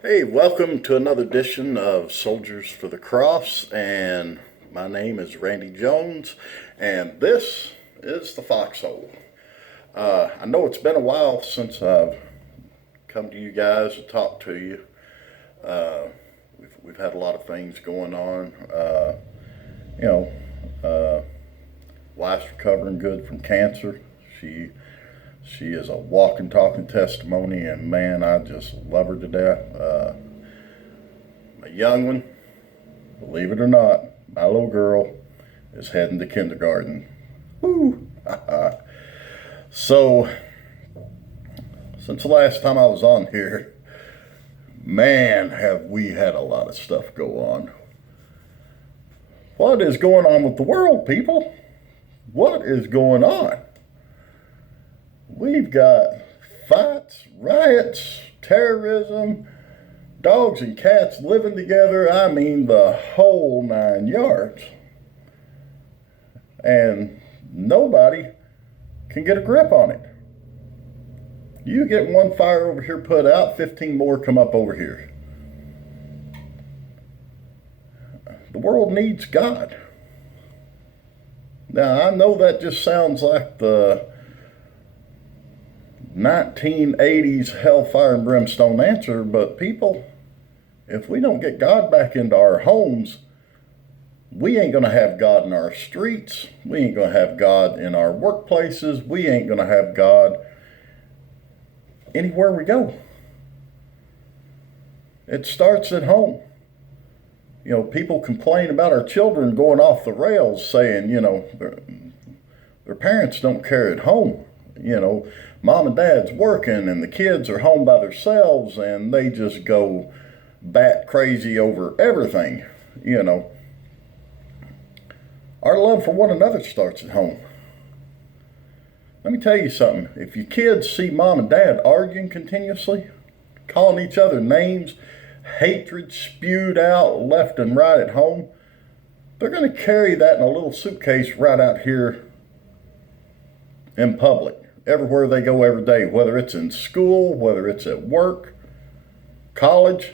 Hey, welcome to another edition of Soldiers for the Cross, and my name is Randy Jones, and this is the Foxhole. I know it's been a while since I've come to you guys and talked to you. We've had a lot of things going on. You know, uh, Wife's recovering good from cancer. She she is a walking, talking testimony, and man, I just love her to death. My young one, believe it or not, my little girl is heading to kindergarten. Woo! So, since the last time I was on here, man, have we had a lot of stuff go on. What is going on with the world, people? What is going on? We've got fights, riots, terrorism, dogs and cats living together. I mean, the whole 9 yards. And nobody can get a grip on it. You get one fire over here put out, 15 more come up over here. The world needs God. Now, I know that just sounds like the 1980s hellfire and brimstone answer, but people, if we don't get God back into our homes, we ain't going to have God in our streets. We ain't going to have God in our workplaces. We ain't going to have God anywhere we go. It starts at home. You know, people complain about our children going off the rails, saying, their parents don't care at home. Mom and dad's working and the kids are home by themselves and they just go bat crazy over everything. Our love for one another starts at home. Let me tell you something. If your kids see mom and dad arguing continuously, calling each other names, hatred spewed out left and right at home, they're going to carry that in a little suitcase right out here in public, everywhere they go every day, whether it's in school, whether it's at work, college.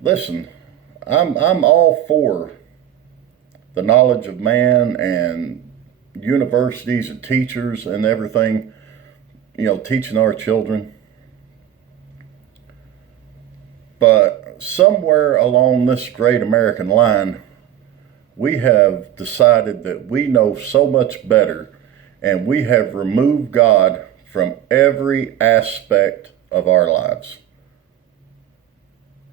Listen, I'm all for the knowledge of man and universities and teachers and everything, teaching our children. But somewhere along this great American line, we have decided that we know so much better, and we have removed God from every aspect of our lives.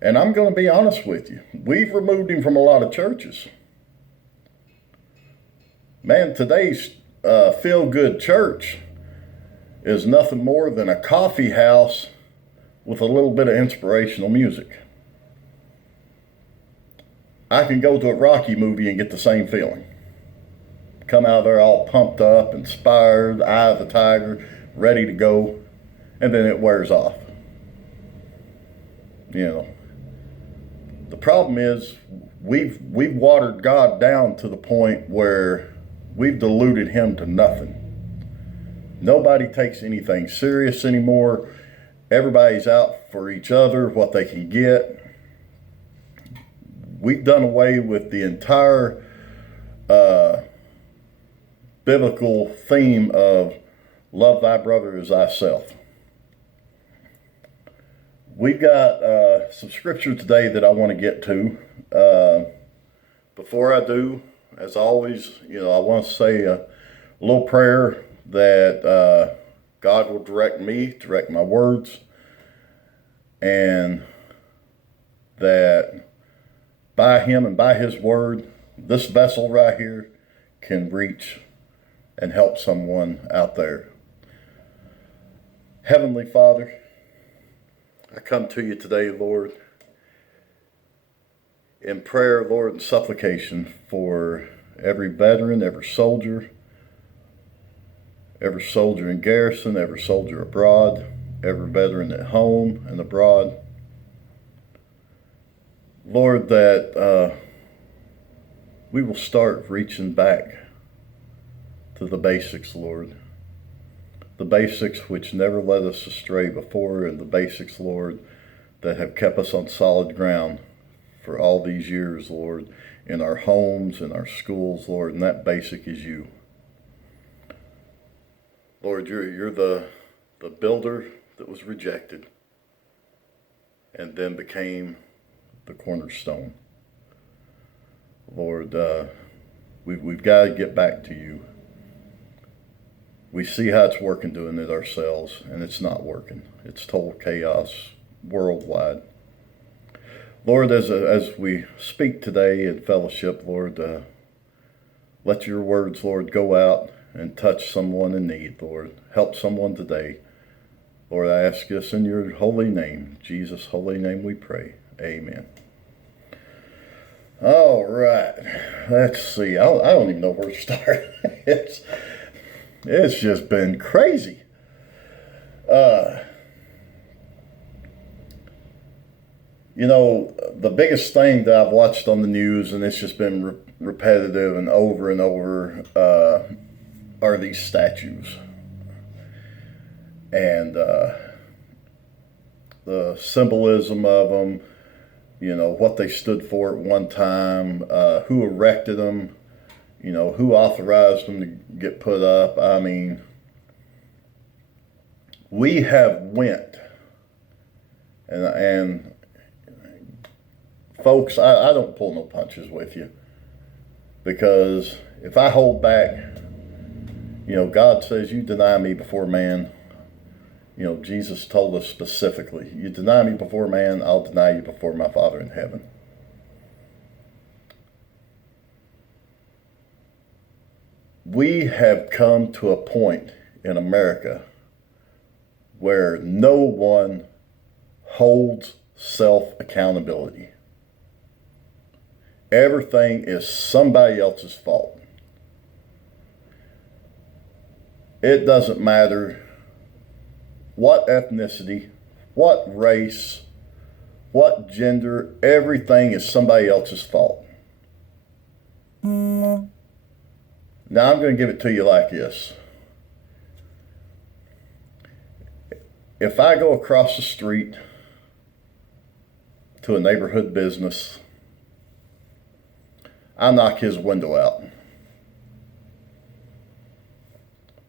And I'm going to be honest with you. We've removed him from a lot of churches. Man, today's feel-good church is nothing more than a coffee house with a little bit of inspirational music. I can go to a Rocky movie and get the same feeling. Come out of there all pumped up, inspired, eye of the tiger, ready to go, and then it wears off. The problem is we've watered God down to the point where we've diluted him to nothing. Nobody takes anything serious anymore. Everybody's out for each other, what they can get. We've done away with the entire biblical theme of love thy brother as thyself. We've got some scripture today that I want to get to. Before I do, as always, I want to say a little prayer that God will direct my words, and that by him and by his word, this vessel right here can reach and help someone out there. Heavenly Father, I come to you today, Lord, in prayer, Lord, and supplication for every veteran, every soldier in garrison, every soldier abroad, every veteran at home and abroad. Lord, that we will start reaching back to the basics, Lord. the basics which never led us astray before, and the basics, Lord, that have kept us on solid ground for all these years, Lord, in our homes, in our schools, Lord, and that basic is you. Lord, you're the builder that was rejected and then became the cornerstone. Lord, we've got to get back to you. We see how it's working doing it ourselves, and it's not working. It's total chaos worldwide. Lord, as we speak today in fellowship, Lord, let your words, Lord, go out and touch someone in need, Lord. Help someone today. Lord, I ask this in your holy name, Jesus' holy name we pray. Amen. All right. Let's see. I don't even know where to start. It's just been crazy. The biggest thing that I've watched on the news, and it's just been repetitive and over, are these statues. And the symbolism of them, what they stood for at one time, who erected them, who authorized them to get put up. I mean, we have went, and folks, I don't pull no punches with you, because if I hold back, God says, you deny me before man. Jesus told us specifically, you deny me before man, I'll deny you before my Father in heaven. We have come to a point in America where no one holds self-accountability. Everything is somebody else's fault. It doesn't matter what ethnicity, what race, what gender, everything is somebody else's fault. Now I'm going to give it to you like this. If I go across the street to a neighborhood business, I knock his window out.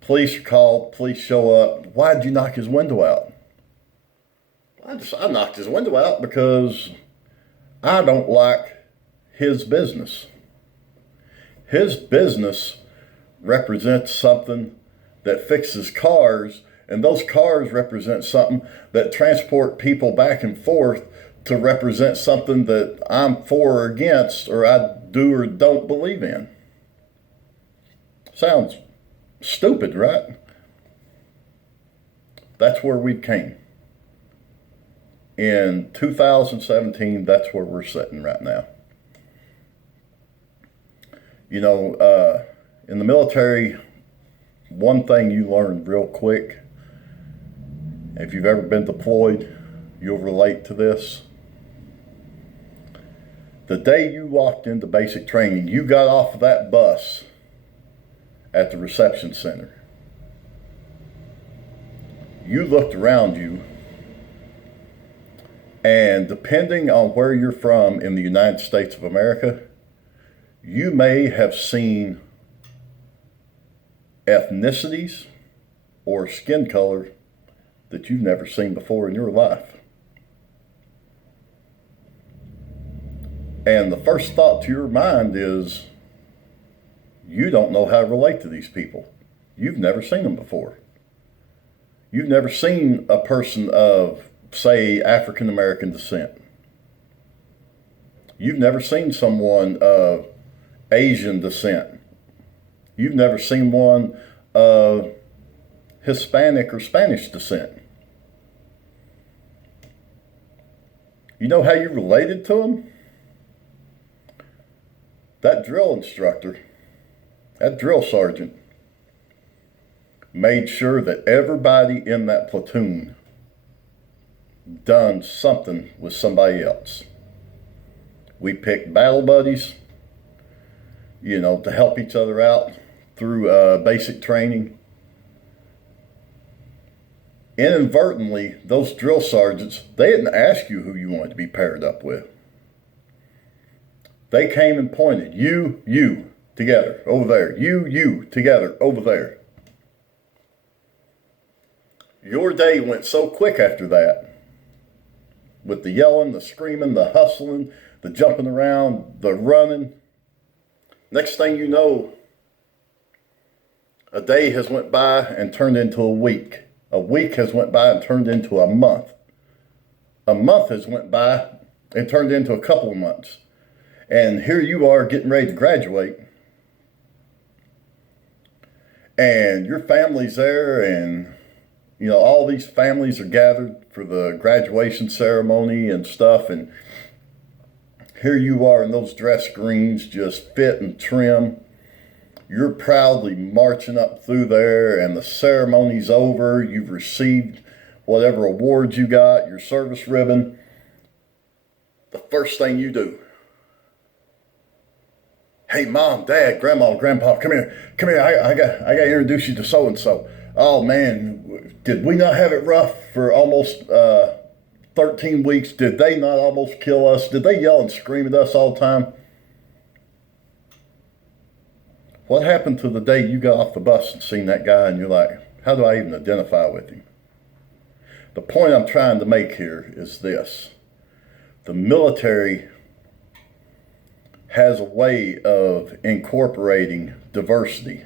Police are called, police show up. Why'd you knock his window out? I knocked his window out because I don't like his business. His business represents something that fixes cars, and those cars represent something that transport people back and forth to represent something that I'm for or against, or I do or don't believe in. Sounds stupid, right? That's where we came. In 2017, that's where we're sitting right now. In the military, one thing you learn real quick, if you've ever been deployed, you'll relate to this. The day you walked into basic training, you got off of that bus at the reception center. You looked around you, and depending on where you're from in the United States of America, you may have seen ethnicities or skin color that you've never seen before in your life. And the first thought to your mind is, you don't know how to relate to these people. You've never seen them before. You've never seen a person of, say, African American descent. You've never seen someone of Asian descent. You've never seen one of Hispanic or Spanish descent. You know how you related to them? That drill instructor, that drill sergeant, made sure that everybody in that platoon done something with somebody else. We picked battle buddies, to help each other out through basic training. inadvertently, those drill sergeants, they didn't ask you who you wanted to be paired up with. They came and pointed, you, together, over there. You, together, over there. Your day went so quick after that, with the yelling, the screaming, the hustling, the jumping around, the running. Next thing you know, a day has went by and turned into a week. A week has went by and turned into a month. A month has went by and turned into a couple of months. And here you are getting ready to graduate. And your family's there, and all these families are gathered for the graduation ceremony and stuff. And here you are in those dress greens, just fit and trim. You're proudly marching up through there, and the ceremony's over. You've received whatever awards you got, your service ribbon. The first thing you do, hey, Mom, Dad, Grandma, Grandpa, come here. I got to introduce you to so-and-so. Oh, man, did we not have it rough for almost 13 weeks? Did they not almost kill us? Did they yell and scream at us all the time? What happened to the day you got off the bus and seen that guy and you're like, how do I even identify with him? The point I'm trying to make here is this. The military has a way of incorporating diversity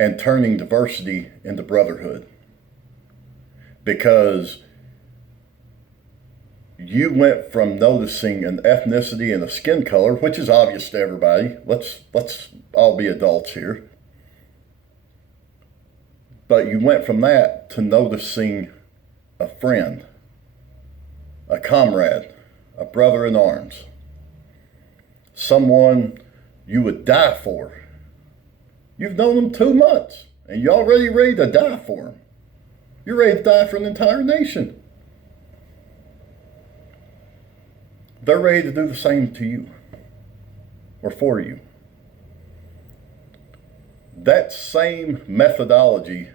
and turning diversity into brotherhood. Because you went from noticing an ethnicity and a skin color, which is obvious to everybody. Let's all be adults here. But you went from that to noticing a friend, a comrade, a brother in arms, someone you would die for. You've known them 2 months, and you're already ready to die for them. You're ready to die for an entire nation. They're ready to do the same to you, or for you. That same methodology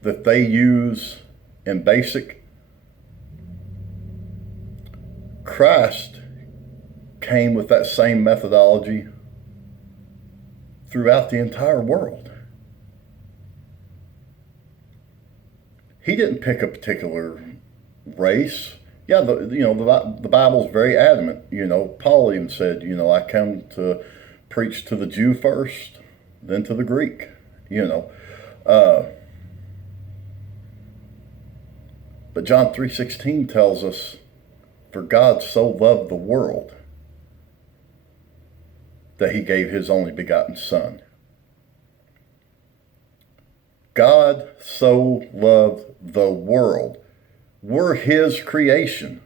that they use in basic, Christ came with that same methodology throughout the entire world. He didn't pick a particular race. Yeah, the Bible's very adamant. Paul even said, I come to preach to the Jew first, then to the Greek. But John 3:16 tells us, for God so loved the world that he gave his only begotten Son. God so loved the world. We're his creation.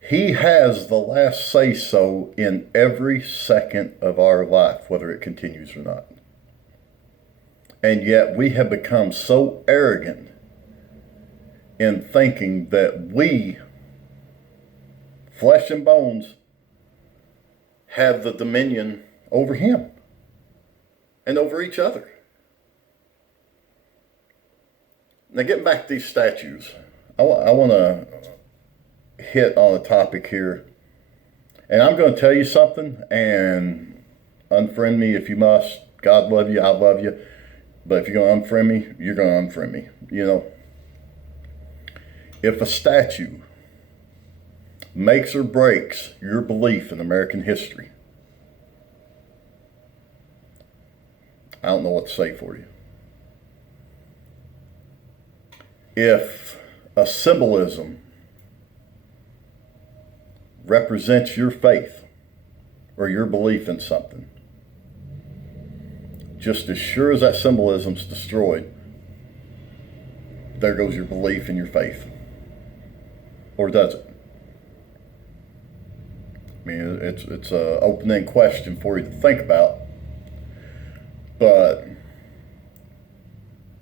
He has the last say-so in every second of our life, whether it continues or not. And yet we have become so arrogant in thinking that we, flesh and bones, have the dominion over him and over each other. Now, getting back to these statues, I want to hit on a topic here. And I'm going to tell you something, and unfriend me if you must. God love you, I love you. But if you're going to unfriend me, you're going to unfriend me. If a statue makes or breaks your belief in American history, I don't know what to say for you. If a symbolism represents your faith or your belief in something, just as sure as that symbolism's destroyed, there goes your belief and your faith. Or does it? I mean, it's an open-ended question for you to think about. But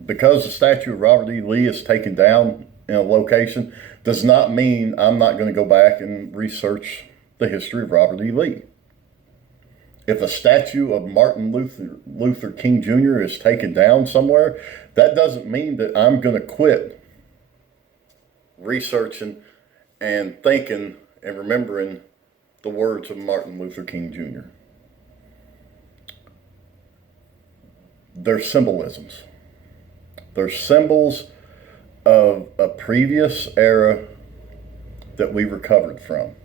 because the statue of Robert E. Lee is taken down in a location does not mean I'm not going to go back and research the history of Robert E. Lee. If a statue of Martin Luther King Jr. is taken down somewhere, that doesn't mean that I'm going to quit researching and thinking and remembering the words of Martin Luther King Jr. They're symbolisms. They're symbols of a previous era that we recovered from.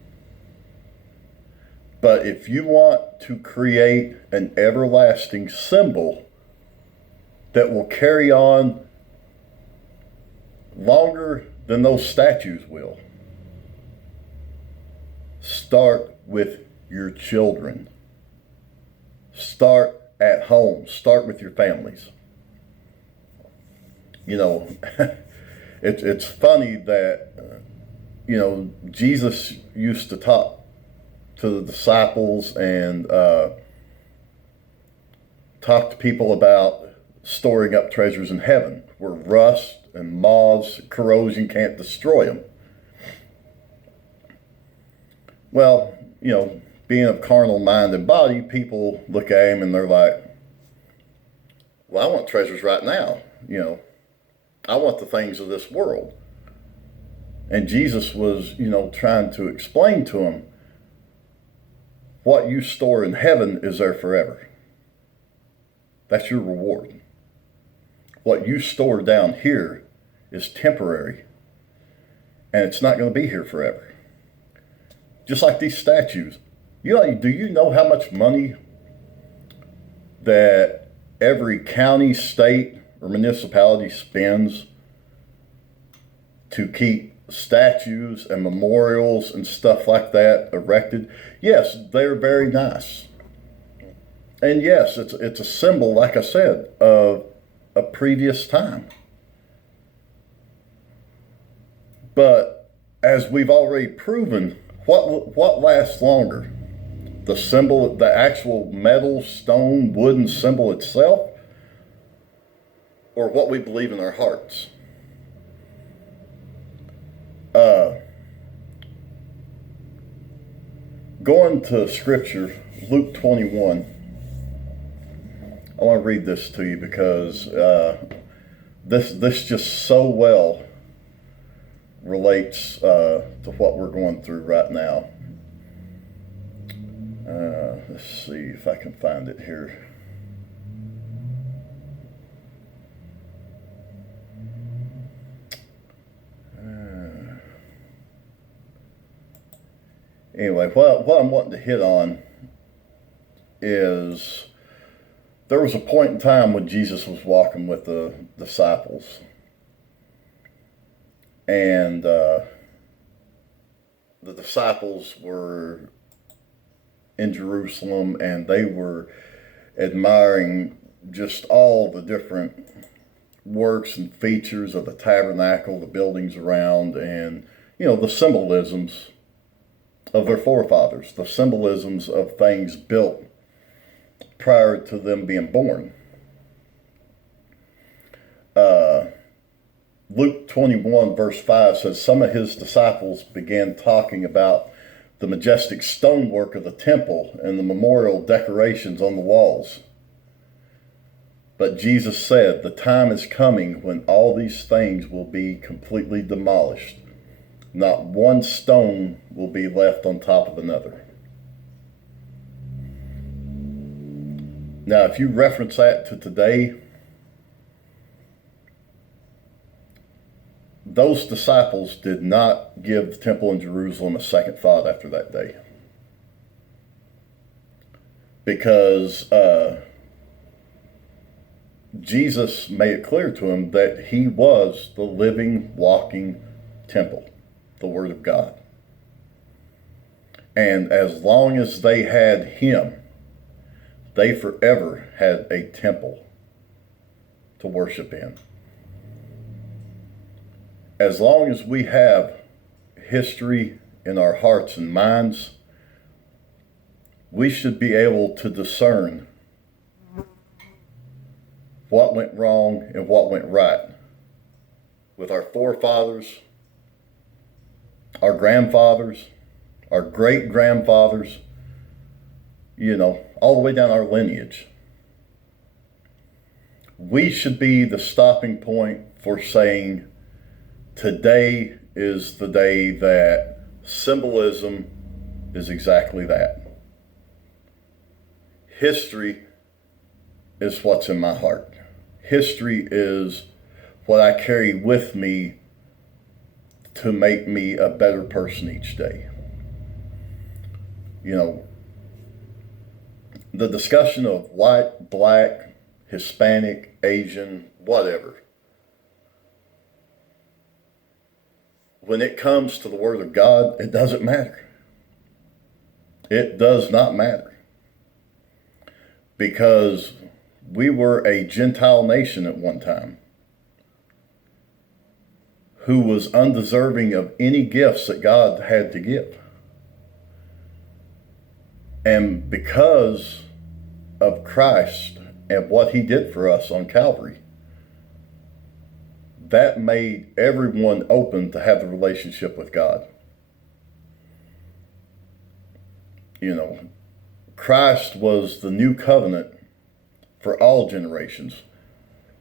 But if you want to create an everlasting symbol that will carry on longer than those statues will, start with your children. Start at home. Start with your families. You know, it's funny that, Jesus used to talk to the disciples and talk to people about storing up treasures in heaven where rust and moths, corrosion can't destroy them. Well, being of carnal mind and body, people look at him and they're like, well, I want treasures right now. I want the things of this world. And Jesus was, trying to explain to him, what you store in heaven is there forever. That's your reward. What you store down here is temporary, and it's not going to be here forever. Just like these statues. Do you know how much money that every county, state, or municipality spends to keep statues and memorials and stuff like that erected? Yes, they're very nice. And yes, it's a symbol, like I said, of a previous time. But as we've already proven, what lasts longer? The symbol, the actual metal, stone, wooden symbol itself, or what we believe in our hearts? Going to Scripture, Luke 21. I want to read this to you because this just so well relates to what we're going through right now. Let's see if I can find it here. Anyway, what I'm wanting to hit on is there was a point in time when Jesus was walking with the disciples. And the disciples were in Jerusalem and they were admiring just all the different works and features of the tabernacle, the buildings around, and, the symbolisms of their forefathers, the symbolisms of things built prior to them being born. Luke 21 verse 5 says, some of his disciples began talking about the majestic stonework of the temple and the memorial decorations on the walls. But Jesus said, the time is coming when all these things will be completely demolished. Not one stone will be left on top of another. Now, if you reference that to today, those disciples did not give the temple in Jerusalem a second thought after that day. Because Jesus made it clear to them that he was the living, walking temple, the Word of God. And as long as they had him, they forever had a temple to worship in. As long as we have history in our hearts and minds, we should be able to discern what went wrong and what went right with our forefathers, our grandfathers, our great-grandfathers, all the way down our lineage. We should be the stopping point for saying today is the day that symbolism is exactly that. History is what's in my heart. History is what I carry with me to make me a better person each day. The discussion of white, black, Hispanic, Asian, whatever. When it comes to the Word of God, it doesn't matter. It does not matter. Because we were a Gentile nation at one time who was undeserving of any gifts that God had to give. And because of Christ and what he did for us on Calvary, that made everyone open to have the relationship with God. Christ was the new covenant for all generations,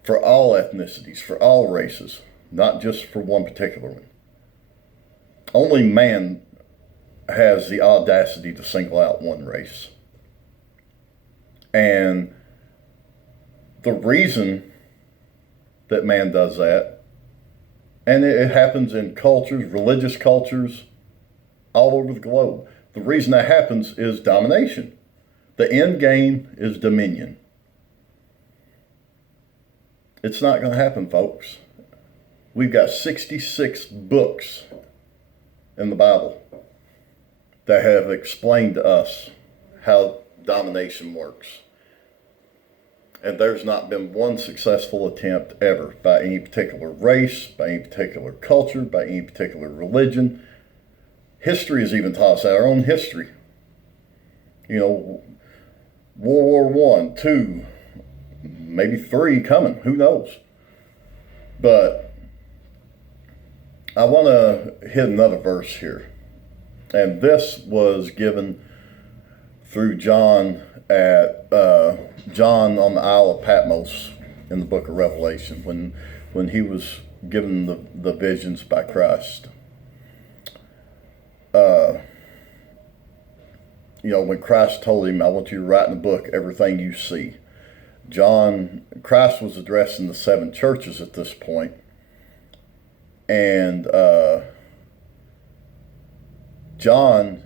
for all ethnicities, for all races, not just for one particular one. Only man has the audacity to single out one race. And the reason that man does that, and it happens in cultures, religious cultures, all over the globe. The reason that happens is domination. The end game is dominion. It's not going to happen, folks. We've got 66 books in the Bible that have explained to us how domination works. And there's not been one successful attempt ever by any particular race, by any particular culture, by any particular religion. History has even taught us our own history. World War I, II, maybe III coming, who knows? But I want to hit another verse here. And this was given through John John on the Isle of Patmos in the book of Revelation when he was given the visions by Christ. When Christ told him, I want you to write in the book everything you see. Christ was addressing the 7 churches at this point. And John,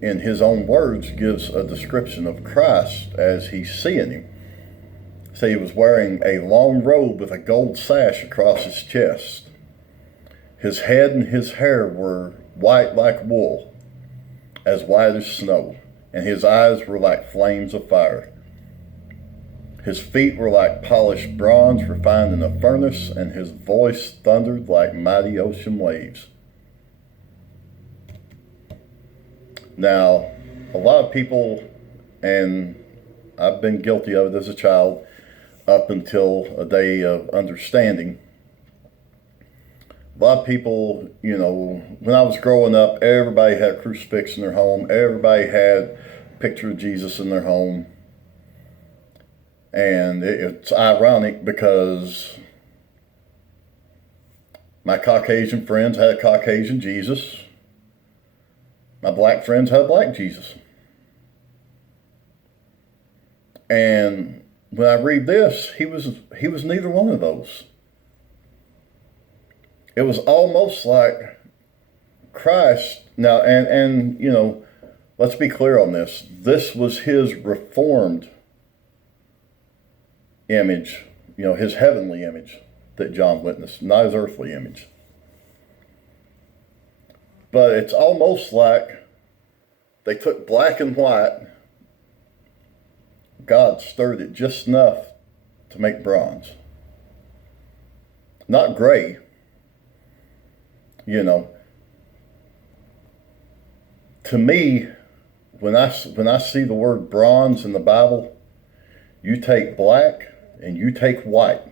in his own words, gives a description of Christ as he's seeing him. So he was wearing a long robe with a gold sash across his chest. His head and his hair were white like wool, as white as snow, and his eyes were like flames of fire. His feet were like polished bronze refined in a furnace, and his voice thundered like mighty ocean waves. Now, a lot of people, and I've been guilty of it as a child up until a day of understanding. A lot of people, when I was growing up, everybody had a crucifix in their home. Everybody had a picture of Jesus in their home. And it's ironic because my Caucasian friends had a Caucasian Jesus. My black friends had a black Jesus. And when I read this, he was neither one of those. It was almost like Christ. Now, and let's be clear on this. This was his reformed image, his heavenly image that John witnessed, not his earthly image. But it's almost like they took black and white, God stirred it just enough to make bronze. Not gray, To me, when I see the word bronze in the Bible, you take black and you take white.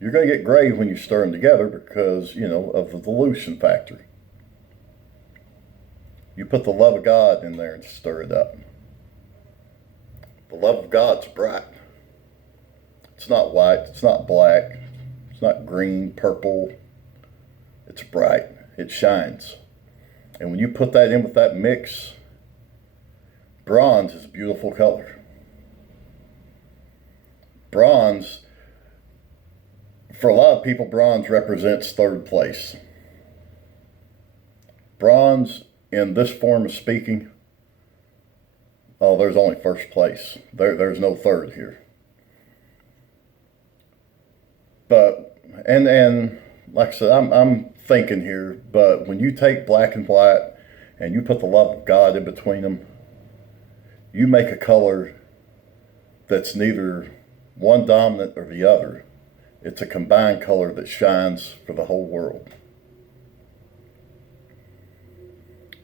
You're going to get gray when you stir them together because, of the dilution factor. You put the love of God in there and stir it up. The love of God's bright. It's not white, it's not black, it's not green, purple. It's bright, it shines. And when you put that in with that mix, bronze is a beautiful color. Bronze, for a lot of people, bronze represents third place. Bronze, in this form of speaking, oh, there's only first place. There's no third here. But, and like I said, I'm thinking here, but when you take black and white and you put the love of God in between them, you make a color that's neither one dominant or the other. It's a combined color that shines for the whole world.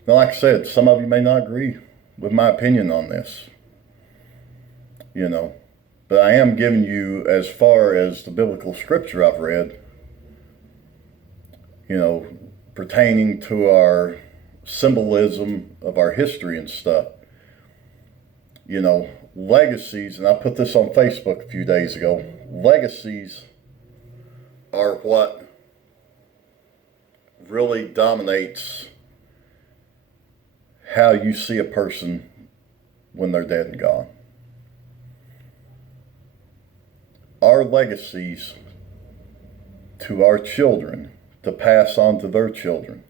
Now, like I said, some of you may not agree with my opinion on this, but I am giving you, as far as the biblical scripture I've read, pertaining to our symbolism of our history and stuff. Legacies, and I put this on Facebook a few days ago, legacies are what really dominates how you see a person when they're dead and gone. Our legacies to our children, to pass on to their children,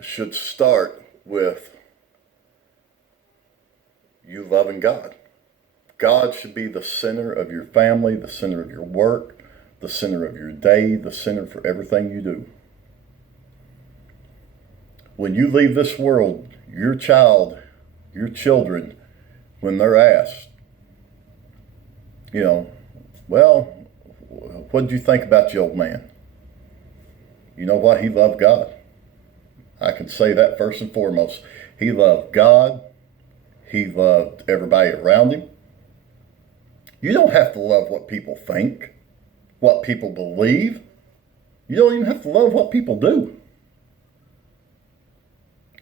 should start with you loving God. God should be the center of your family, the center of your work, the center of your day, the center for everything you do. When you leave this world, your children, when they're asked, well, what did you think about your old man? You know what? He loved God. I can say that first and foremost. He loved God. He loved everybody around him. You don't have to love what people think, what people believe. You don't even have to love what people do.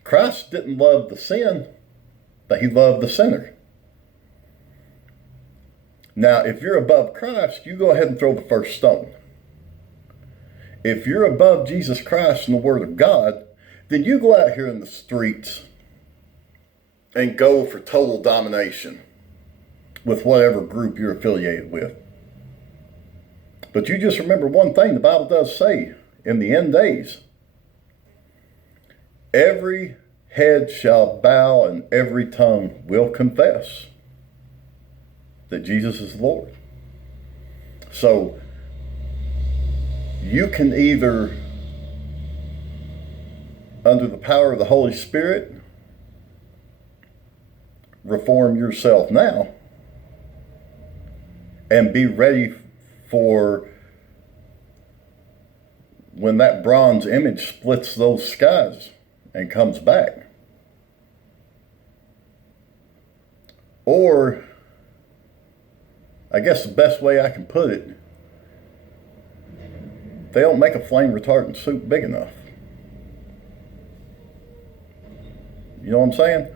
Christ didn't love the sin, but he loved the sinner. Now, if you're above Christ, you go ahead and throw the first stone. If you're above Jesus Christ and the Word of God, then you go out here in the streets and go for total domination with whatever group you're affiliated with. But you just remember one thing the Bible does say, in the end days, every head shall bow and every tongue will confess that Jesus is Lord. So you can either, under the power of the Holy Spirit, reform yourself now and be ready for when that bronze image splits those skies and comes back. Or, I guess the best way I can put it, they don't make a flame retardant suit big enough. You know what I'm saying?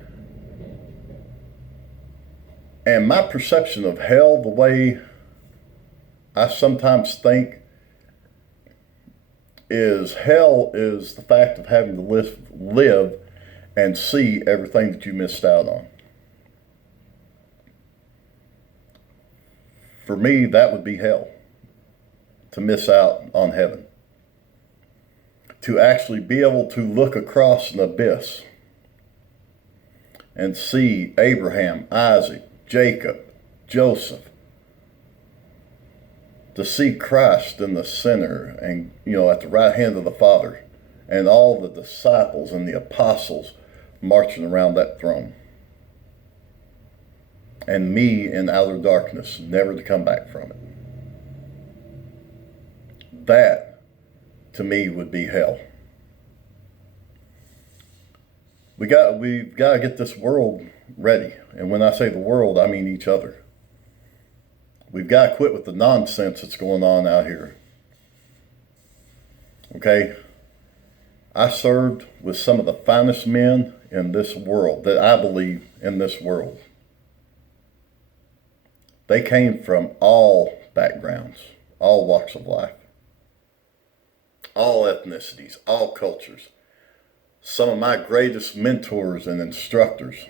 And my perception of hell, the way I sometimes think, is hell is the fact of having to live and see everything that you missed out on. For me, that would be hell, to miss out on heaven. To actually be able to look across an abyss and see Abraham, Isaac, Jacob, Joseph, to see Christ in the center and, at the right hand of the Father, and all the disciples and the apostles marching around that throne. And me in outer darkness, never to come back from it. That, to me, would be hell. We've got to get this world ready. And when I say the world, I mean each other. We've got to quit with the nonsense that's going on out here. Okay? I served with some of the finest men in this world, that I believe in this world, they came from all backgrounds, all walks of life, all ethnicities, all cultures. Some of my greatest mentors and instructors